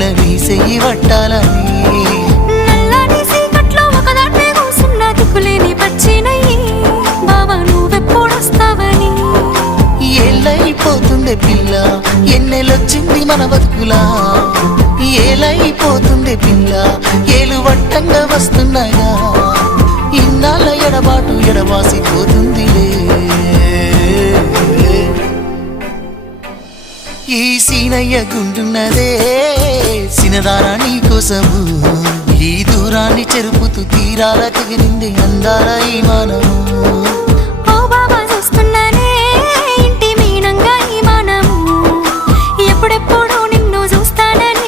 పిల్ల నీ చెయ్యి పట్టాలని నల్లని సీకట్లో ఒకదాన్నే కూసున్న దిక్కులేని పచ్చినయ్యి బావా నువ్వెప్పుడొస్తావని ఏళ్ళైపోతుండే పిల్ల ఎన్నెలొచ్చింది మన బతుకులా ఏలైపోతుండే పిల్ల ఏలు వట్టంగా వస్తున్నాగా ఇన్నాళ్ళ ఎడబాటు ఎడవాసిపోతుందిలే ఈ సీనయ్య గుండున్నదే సినదారా నీ కోసము ఈ దూరాన్ని చెరుపుతూ తీరాల తెగిరింది అందాల ఈ మానము